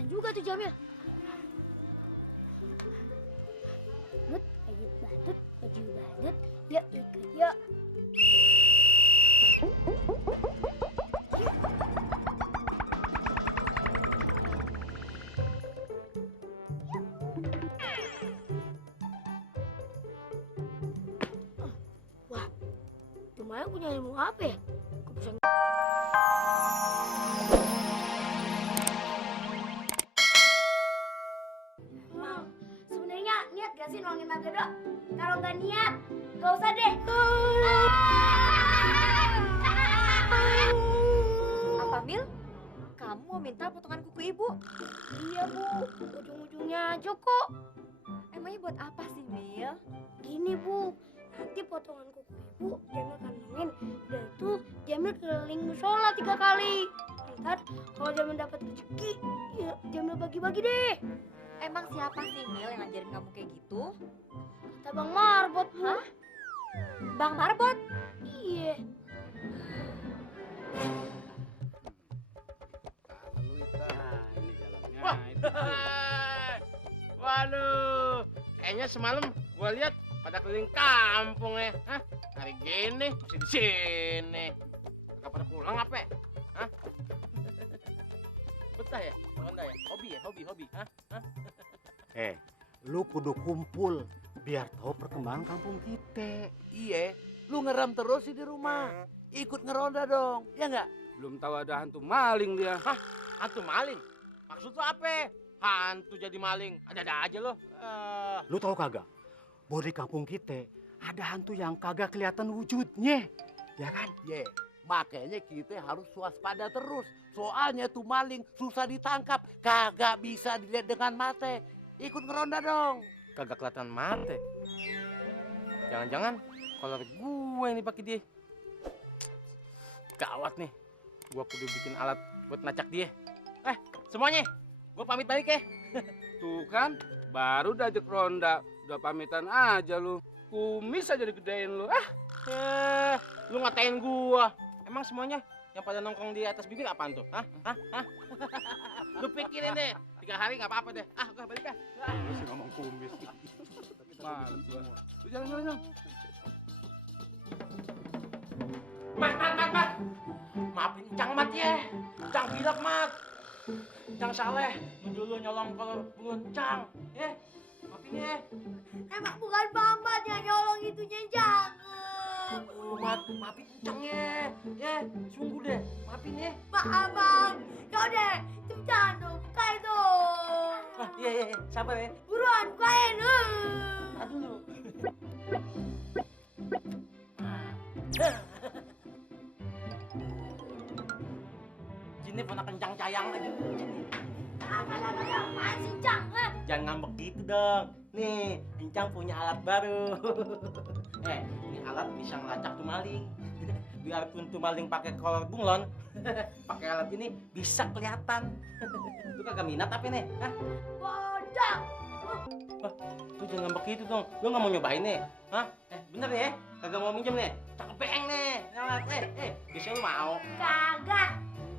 kasihan juga tuh Jamil. Badut, badut, badut, baju badut, yuk ikut yuk. Wah, lumayan punya ilmu apa ya? Aku bisa... Sebenarnya niat gak sih nolongin Mas Dodo? Kalau nggak niat, gak usah deh. Apa, Mil? Kamu mau minta potongan kuku ibu? Iya Bu, ujung-ujungnya aja kok. Emangnya buat apa sih, Mil? Gini Bu, nanti potongan kuku ibu Jamil kantongin. Udah itu Jamil keliling musola 3 kali. Ntar kalau Jamil dapat rezeki, ya Jamil bagi-bagi deh. Emang siapa sih, Mil, yang ngajarin kamu kayak gitu? Kata Bang Marbot Bu. Hah? Bang Marbot? Iya. Wah, waduh, kayaknya semalam gua lihat pada keliling kampung ya. Hah? Hari gini masih di sini. Gak pada pulang apa? Hah? Betah ya? Ronda ya? Hobi. Hah? Lu kudu kumpul biar tahu perkembangan kampung kita. Iya, lu ngeram terus sih di rumah. Ikut ngeronda dong, ya nggak? Belum tahu ada hantu maling dia. Hah? Hantu maling? Maksud lu apa? Hantu jadi maling? Ada-ada aja lo. Lu tahu kagak? Bahwa di kampung kita ada hantu yang kagak kelihatan wujudnya, ya kan? Iya, makanya kita harus waspada terus. Soalnya tuh maling susah ditangkap, kagak bisa dilihat dengan mata. Ikut ngeronda dong. Kagak kelihatan mata. Jangan-jangan kolor gue yang dipakai dia. Gawat nih. Gua kudu bikin alat buat nacak dia. Semuanya, gua pamit balik ya. Tuh kan, baru diajak ronda, udah pamitan aja lu. Kumis aja digedein lu. Lu ngatain gua. Emang semuanya yang pada nongkrong di atas bibir apaan tuh? Hah? Lu pikirin deh. 3 hari nggak apa-apa deh. Gua balik ya. Lu sih ngomong kumis. Males gua. Lu jalan. Mat. Maafin Cang Mat ya. Cang bilang Mat. Cang saleh. Dulu nyolong kalau beluncang. Maafin ya. Emang bukan Bambang yang nyolong itunya, jangan. Mat, maafin Cang ya. Sungguh deh. Maafin ya. Maaf Bang, kau deh, cepetan dong, bukain dong. Iya. Sabar ya. Buruan, bukain. Aduh. Jinnya pernah kencang cayang aja. Apaan sih, Cang? Jangan ngambek gitu dong. Nih, Encang punya alat baru. Ini alat bisa ngelacak tuh maling. Biarpun tuh maling pakai kolor bunglon, pakai alat ini bisa kelihatan. Lu kagak minat apa nih? Hah? Bodoh. Lu jangan ngambek gitu dong. Lu nggak mau nyobain nih? Hah? Bener ya? Kagak mau minjem nih? Cakep beng nih. Alat biasanya lu mau. Kagak.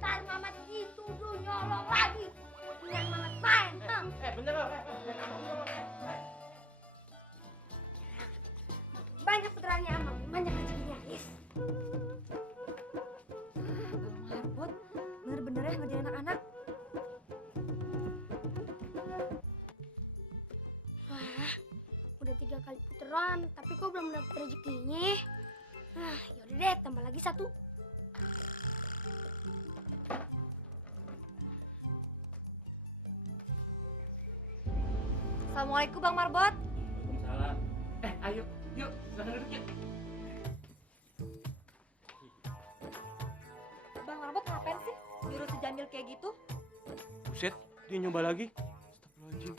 Ntar Mamat gitu tuh nyolong lagi. Dengan Mamat main. Bener loh. Banyak putranya Amang, banyak rezekinya. Yes. Bang Marbot, bener-bener ya ngerjain anak-anak. Wah, udah 3 kali putaran, tapi kok belum dapet rezekinya. Yaudah deh, tambah lagi 1. Assalamualaikum Bang Marbot. Waalaikumsalam. Ayo, yuk, silahkan duduk yuk. Bang Marbot ngapain sih nyuruh si Jamil kayak gitu? Buset, dia nyoba lagi. Astagfirullahaladzim.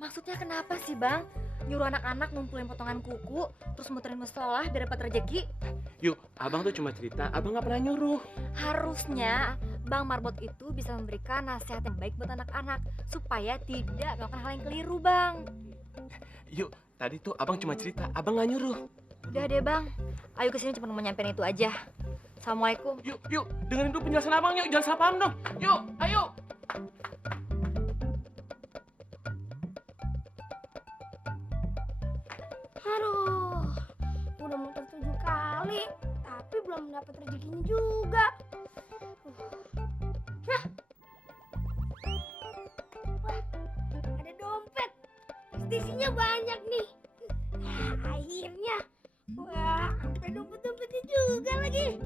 Maksudnya kenapa sih Bang? Nyuruh anak-anak ngumpulin potongan kuku, terus muterin musola biar dapat rezeki? Yuk, abang tuh cuma cerita, abang nggak pernah nyuruh. Harusnya Bang Marbot itu bisa memberikan nasihat yang baik buat anak-anak supaya tidak melakukan hal yang keliru, Bang. Yuk, tadi tuh abang cuma cerita, abang nggak nyuruh. Udah deh, Bang. Ayo kesini cuma mau nyampein itu aja. Assalamualaikum. Yuk, dengerin dulu penjelasan abang yuk, jangan salah paham dong. Yuk, ayo. Aduh, udah muter 7 kali, tapi belum dapat rezekinya juga. Nah, wah, ada dompet. Pasti isinya banyak nih. Akhirnya, wah, sampai dompet-dompetnya juga lagi.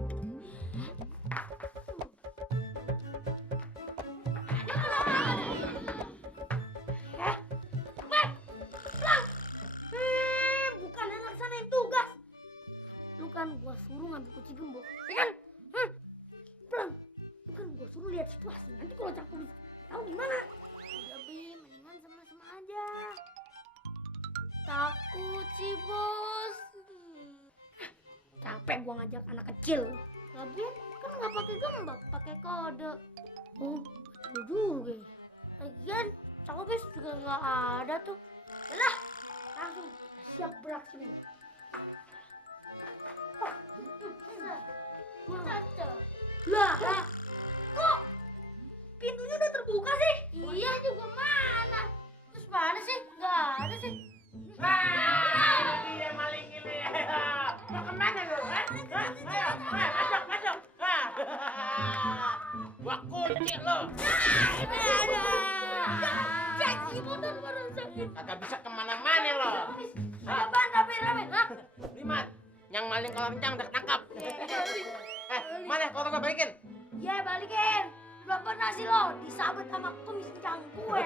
Bukan anak sana yang tugas. Lu kan gua suruh ngambil kunci gembok, ya kan? Bang, lu kan gua suruh lihat situasi. Nanti kalau cak polisi tahu gimana? Udah Bi, mendingan sama-sama aja. Takut sih bos. Capek gua ngajak anak kecil. Lagian kan nggak pakai gembok, pakai kode. Oh, betul juga. Lagian cakopis juga nggak ada tuh. Yalah, langsung siap beraksi. Lah, kok pintunya udah terbuka sih? Iya juga mana? Terus mana sih? Nggak ada sih. Dia maling ini. Mau kemana lu? Ayo, masuk. Gua kunci lu. Cek, motor baru sakit. Kagak bisa kemana-mana lo. Apaan rame-rame? Hah? Limat, yang maling kalau kencang udah ketangkap. Mana kalau gua balikin? Ya balikin. Belum pernah sih lo disabet sama kumis kencang gue.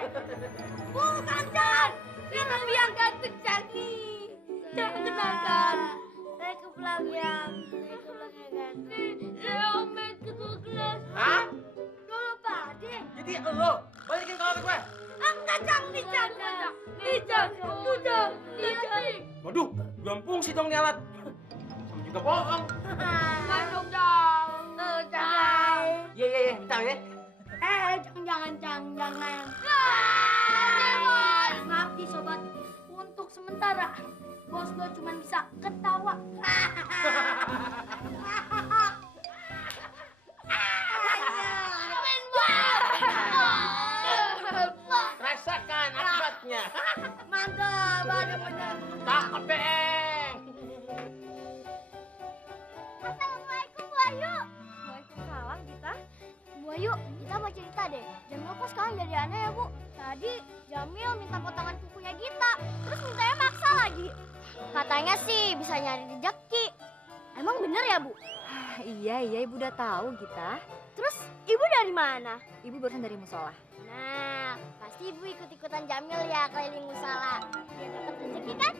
Bukan Chan. Itu yang ganteng Cani. Jangan kenakan. Saya ke belakang. Ganteng. Saya omet ke kelas. Hah? Dulu pade. Jadi lo balikin kalau gua. Enggak Cang, nih Cang. Waduh, belum fungsi dong nih alat. Sama juga bohong. Masuk dong. Cang. Iya, bentar ya. Jangan. Maaf nih sobat, untuk sementara bos lo cuma bisa ketawa. Rasakan akibatnya. Mantap, ada benar. Cakep, Beng. Assalamualaikum Bu Ayu. Waalaikumsalam Gita. Bu Ayu, kita mau cerita deh. Jamil kok sekarang jadi aneh ya Bu? Tadi Jamil minta potongan kukunya Gita, terus mintanya maksa lagi. Katanya sih bisa nyari rezeki. Emang bener ya Bu? Iya, ibu udah tahu Gita. Terus ibu dari mana? Ibu barusan dari musola. Nah, pasti ibu ikut-ikutan Jamil ya keliling musola. Biar dapat rezeki kan?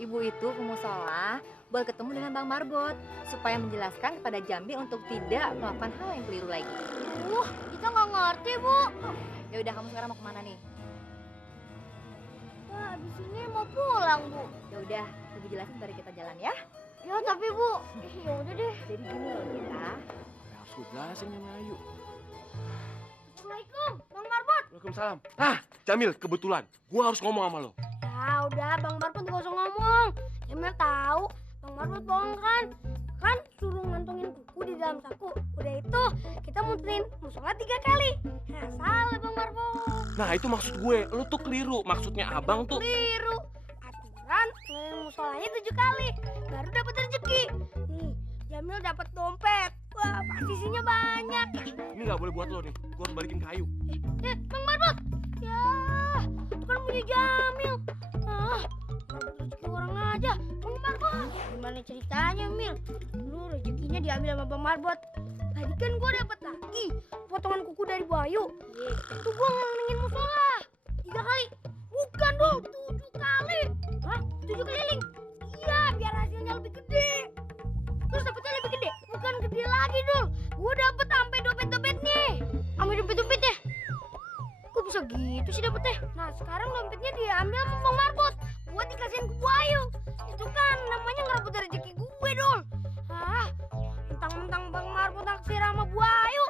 Ibu itu ke musola buat ketemu dengan Bang Marbot supaya menjelaskan kepada Jamil untuk tidak melakukan hal yang keliru lagi. Kita nggak ngerti Bu. Ya udah, kamu sekarang mau kemana nih? Wah, di sini mau pulang Bu. Ya udah, ibu jelasin baru kita jalan ya. Ya tapi Bu, ya udah deh. Jadi gini loh Gita. Harus jelasin sama Ayu. Assalamualaikum, Bang Marbot. Waalaikumsalam. Jamil, kebetulan gua harus ngomong sama lo. Ya udah, Bang Marbot nggak usah ngomong. Jamil tahu, Bang Marbot bohong kan? Kan suruh ngantongin kuku di dalam saku. Udah itu, kita muterin musola 3 kali. Nah, salah Bang Marbot. Nah, itu maksud gue. Lo tuh keliru. Maksudnya abang tuh. Keliru. Aturan ngeliling musolanya 7 kali, baru dapat rezeki. Nih, Jamil dapat dompet. Wah, pasti isinya banyak. Ini nggak boleh buat lo nih. Gua harus balikin ke Ayu. Bang Marbot. Ya, itu kan punya Jamil. Dapat rezeki orang aja. Bang Marbot, gimana ceritanya, Mil? Lu rezekinya diambil sama Bang Marbot. Tadi kan gua dapat lagi potongan kuku dari Bu Ayu. Itu gua ngelilingin musola 3 kali. Bukan dong, 7 kali. Hah? 7 keliling? Iya, biar hasilnya lebih gede. Terus dapetnya lebih gede? Bukan gede lagi dong. Gua dapet sampai dompet-dompetnya. Sampai dompet-dompetnya. Kok bisa gitu sih dapetnya? Nah, sekarang dompetnya diambil sama Bang Marbot. Buat dikasihin ke Bu Ayu. Itu kan namanya ngerebut rezeki gue dong. Mentang-mentang Bang Marbot naksir sama Bu Ayu.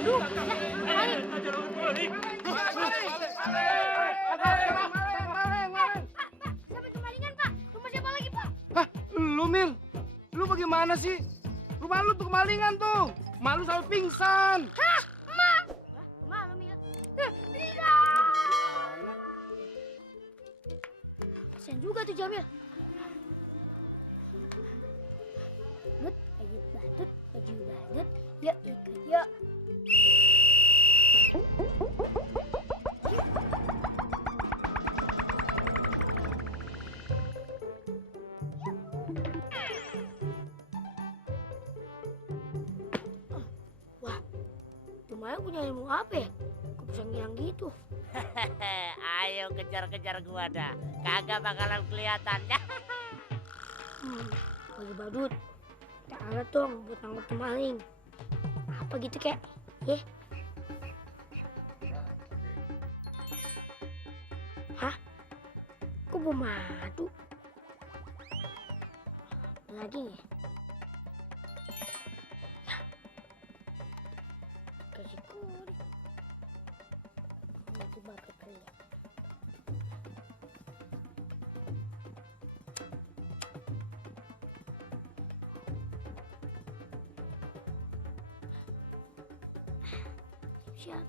Aduh, sampai kemalingan Pak. Rumah siapa lagi Pak? Lu, Mil. Lu bagaimana sih? Rumah lu tuh kemalingan tuh. Malu sampai pingsan. Hah? Emak? Kemana Mil? Tidak. juga tuh Jamil. But, ayat batut, baju badut, yuk ikut yuk. Wah, lumayan punya ilmu apa ya? Kok bisa ngilang gitu? Ayo kejar-kejar gua dah. Kagak bakalan kelihatan. Baju badut, tak alat dong buat nangkep tuh maling. Apa gitu kek? Hah? Kok bau madu? Lagi nih. Kasih kulit. Nanti bakal kelihatan. Siap.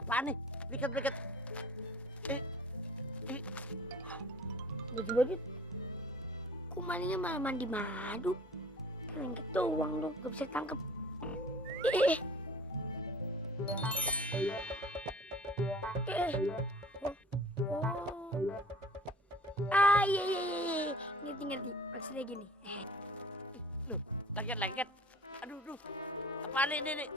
Apaan nih? Lihat. Baju badut. Kok malingnya malah mandi madu? Lengket doang dong, gak bisa tangkep. Iya. Ngerti. Maksudnya gini. Loh, lengket. Aduh. Apaan ini nih?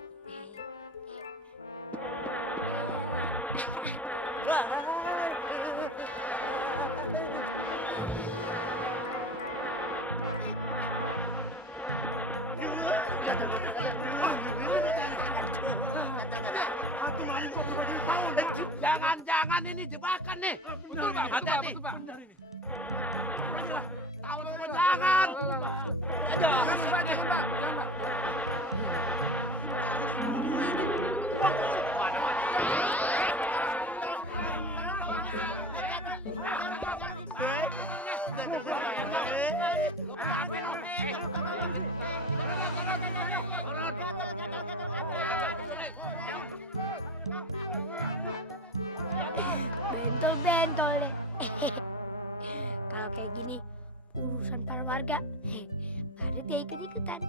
Hantu maling kok berbaju tahun. Jangan ini jebakan nih. Betul Pak, Hati-hati. betul Pak. Benar ini. Tahu semua jangan. Jangan Pak, jangan Pak. Bentol deh. Kalau kayak gini urusan para warga, pada dia ikut-ikutan.